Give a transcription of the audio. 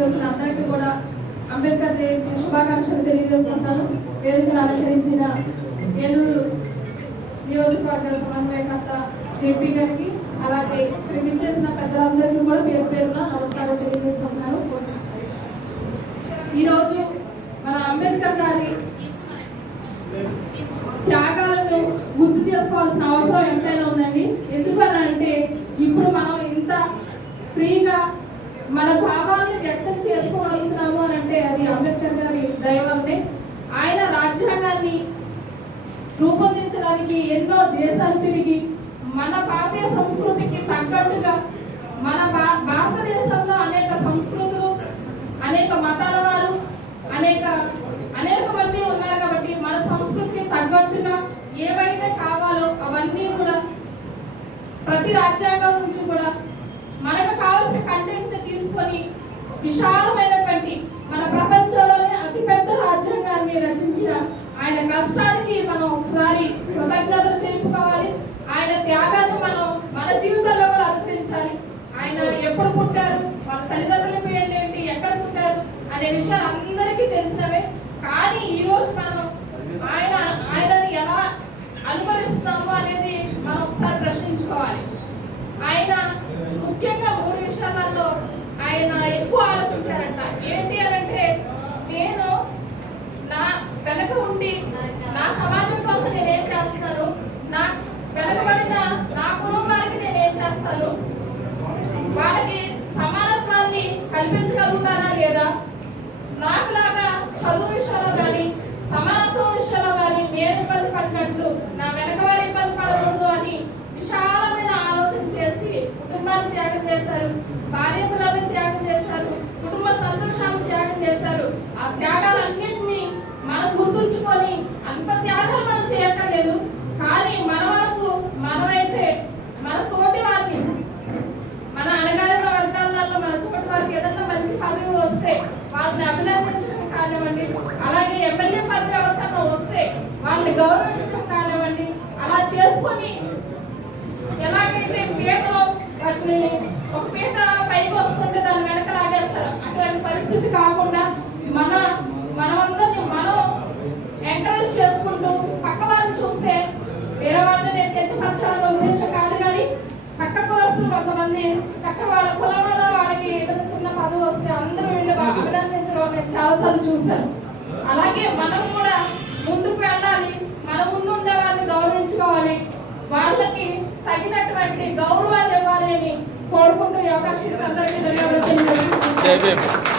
వచ్చిన అందరికీ కూడా అంబేద్కర్ జయంతి శుభాకాంక్షలు తెలియజేసుకుంటాను. వేదికను అలంకరించిన ఏలూరు నియోజకవర్గ సమన్వయకర్త జేపీ గారికి అలాగే ఇక్కడ విచ్చేసిన పెద్దలందరికీ కూడా పేరు పేరున నమస్కారం తెలియజేసుకుంటున్నాను. ఈరోజు మన అంబేద్కర్ గారి త్యాగాలను గుర్తు చేసుకోవాల్సిన అవసరం ఎంతైనా ఉందండి. ఎందుకని అంటే ఇప్పుడు మనం ఇంత ఫ్రీగా మన భావాలను వ్యక్తం చేసుకోగలుగుతున్నాము అని అంటే అది అంబేద్కర్ గారి దయ ఆయన రాజ్యాంగాన్ని రూపొందించడానికి ఎన్నో దేశాలు తిరిగి మన భారతీయ సంస్కృతికి తగ్గట్టుగా మన భా భారతదేశంలో అనేక సంస్కృతులు అనేక మతాల వారు అనేక అనేక మంది ఉన్నారు కాబట్టి మన సంస్కృతికి తగ్గట్టుగా ఏవైతే కావాలో అవన్నీ కూడా ప్రతి రాజ్యాంగం నుంచి కూడా విశాలమైనటువంటి మన ప్రపంచంలోనే అతిపెద్ద రాజ్యాంగాన్ని రచించిన ఆయన కష్టానికి మనం ఒకసారి కృతజ్ఞతలు తెలుపుకోవాలి. ఆయన త్యాగాన్ని మనం మన జీవితంలో కూడా అనుసరించాలి ఆయన ఎప్పుడు పుట్టారు? వాళ్ళ తల్లిదండ్రుల పేర్లు ఏంటి? ఎక్కడ పుట్టారు? అనే విషయాలు అందరూ ఏంటి అని అంటే నేను నా వెనక ఉండి నా సమాజం కోసం నేనేం చేస్తున్నాను నా వెనకబడిన నా కుటుంబానికి నేను ఏం చేస్తాను? వాళ్ళకి సమానత్వాన్ని కల్పించగలుగుతానా లేదా? నాకులాగా చదువు విషయంలో వాళ్ళని అభినందించడం కానివ్వండి అలాగే ఎమ్మెల్యే పదవి ఎవరికన్నా వస్తే వాళ్ళని గౌరవించడం కానివ్వండి అలా చేసుకొని ఎలాగైతే పేదలో వాటిని ఒక పేద పైకి వస్తుంటే దాన్ని వెనక లాగేస్తారు అటువంటి పరిస్థితి కాకుండా మన మనమందరిని మనం ఎంకరేజ్ చేసుకుంటూ పక్క వాళ్ళని చూస్తే వేరే వాళ్ళని నేను కించపరచాలన్న ఉద్దేశం కాదు కానీ పక్క కులస్తులు కొంతమంది చక్క వాళ్ళ కులంలో వాళ్ళకి ఏదైనా చిన్న పదవి వస్తే అందరూ వీళ్ళు అభినందించడం నేను చాలాసార్లు చూశాను. అలాగే మనం కూడా ముందుకు వెళ్ళాలి మన ముందు ఉండే వాళ్ళని గౌరవించుకోవాలి వాళ్ళకి తగినటువంటి గౌరవాన్ని ఇవ్వాలి అని కోరుకుంటూ ఈ అవకాశం ఇచ్చిన అందరికీ ధన్యవాదాలు.